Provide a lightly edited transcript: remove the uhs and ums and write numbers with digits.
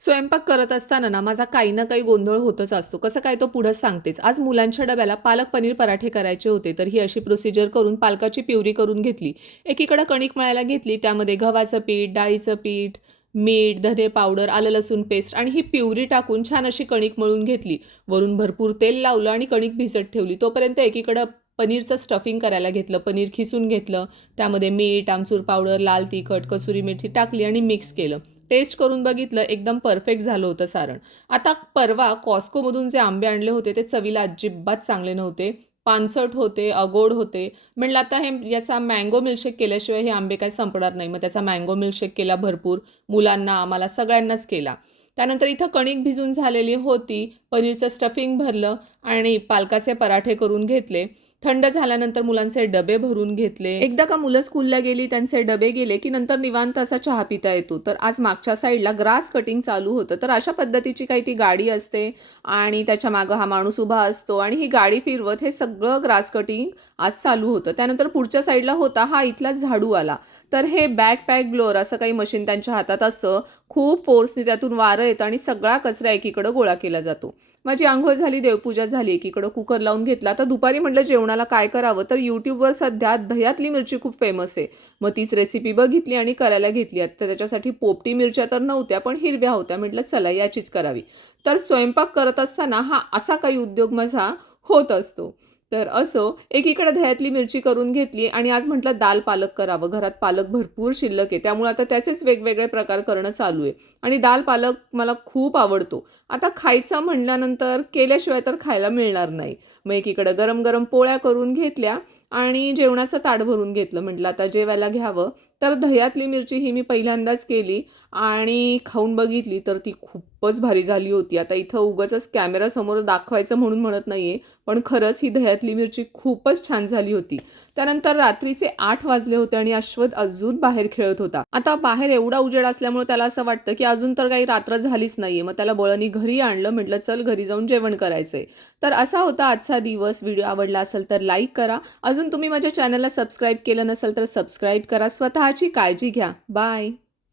स्वयंपाक करत असताना ना माझा काही ना काही गोंधळ होतच असतो. कसं काय तो पुढंच सांगतेच. आज मुलांच्या डब्याला पालक पनीर पराठे करायचे होते, तर ही अशी प्रोसिजर करून पालकाची प्युरी करून घेतली. एकीकडे कणिक मळायला घेतली, त्यामध्ये गव्हाचं पीठ, डाळीचं पीठ, मीठ, धने पावडर, आलं लसूण पेस्ट आणि ही प्युरी टाकून छान अशी कणिक मळून घेतली. वरून भरपूर तेल लावलं आणि कणिक भिजत ठेवली. तोपर्यंत एकीकडं पनीरचं स्टफिंग करायला घेतलं. पनीर खिसून घेतलं. त्यामध्ये मीठ, आमचूर पावडर, लाल तिखट, कसुरी मेथी टाकली आणि मिक्स केलं. टेस्ट करून बघितलं, एकदम परफेक्ट झालं होतं सारण. आता परवा Costcoमधून जे आंबे आणले होते ते चवीला अजिबात चांगले नव्हते. पानसट होते, अगोड होते. म्हटलं आता हे याचा मँगो मिल्कशेक केल्याशिवाय हे आंबे काही संपणार नाही. मग त्याचा मँगो मिल्कशेक केला भरपूर. मुलांना, आम्हाला सगळ्यांनाच केला. त्यानंतर इथं कणिक भिजून झालेली होती. पनीरचं स्टफिंग भरलं आणि पालकाचे पराठे करून घेतले. थंड झाल्यानंतर मुलांचे डबे भरून घेतले. एकदा का मुलं स्कूलला गेली, त्यांचे डबे गेले, की नंतर निवांत असा चहा पिता येतो. तर आज मागच्या साईडला ग्रास कटिंग चालू होतं. तर अशा पद्धतीची काही ती गाडी असते आणि त्याच्या मागं हा माणूस उभा असतो आणि ही गाडी फिरवत हे सगळं ग्रास कटिंग आज चालू होतं. त्यानंतर पुढच्या साईडला होता हा इथला झाडूवाला. तर हे बॅकपॅक ब्लोअर असं काही मशीन त्यांच्या हातात असतं. खूप फोर्सने त्यातून वारं येतं आणि सगळा कचरा एकीकडं गोळा केला जातो. माझी अंघोळ झाली, देवपूजा झाली, एकीकडं कुकर लावून घेतला. तर दुपारी म्हटलं जेवणाला काय करावं, तर यूट्यूबवर सध्या दह्यातली मिरची खूप फेमस आहे. मग तीच रेसिपी बघितली आणि करायला घेतली. आता त्याच्यासाठी पोपटी मिरच्या तर नव्हत्या, पण हिरव्या होत्या. म्हटलं चला याचीच करावी. तर स्वयंपाक करत असताना हा असा काही उद्योग माझा होत असतो. तर असो, एकीकडे दह्यातली मिरची करून घेतली आणि आज म्हटलं दाल पालक करावं. घरात पालक भरपूर शिल्लक आहे, त्यामुळे आता त्याचेच वेगवेगळे प्रकार करणं चालू आहे. आणि दाल पालक मला खूप आवडतो. आता खायचं म्हणल्यानंतर केल्याशिवाय तर खायला मिळणार नाही. मग एकीकडं गरम गरम पोळ्या करून घेतल्या आणि जेवणाचं ताट भरून घेतलं. म्हटलं आता जेवायला घ्यावं. तर दह्यातली मिरची ही मी पहिल्यांदाच केली आणि खाऊन बघितली, तर ती खूपच भारी झाली होती. आता इथं उगाचच कॅमेरासमोर दाखवायचं म्हणून म्हणत नाहीये, पण खरंच ही दह्यातली मिरची खूपच छान झाली होती. त्यानंतर रात्रीचे 8 वाजले होते आणि अश्वथ अजून बाहेर खेळत होता. आता बाहेर एवढा उजेड असल्यामुळे त्याला असं वाटतं, की अजून तर काही रात्र झालीच नाहीये. मग त्याला बळनी घरी आणलं. म्हटलं चल घरी जाऊन जेवण करायचंय. तर असा होता आजचा दिवस. व्हिडिओ आवडला असेल तर लाईक करा. अजून तुम्ही माझ्या चॅनलला सबस्क्राईब केलं नसेल तर सबस्क्राईब करा. स्वतःची काळजी घ्या. बाय.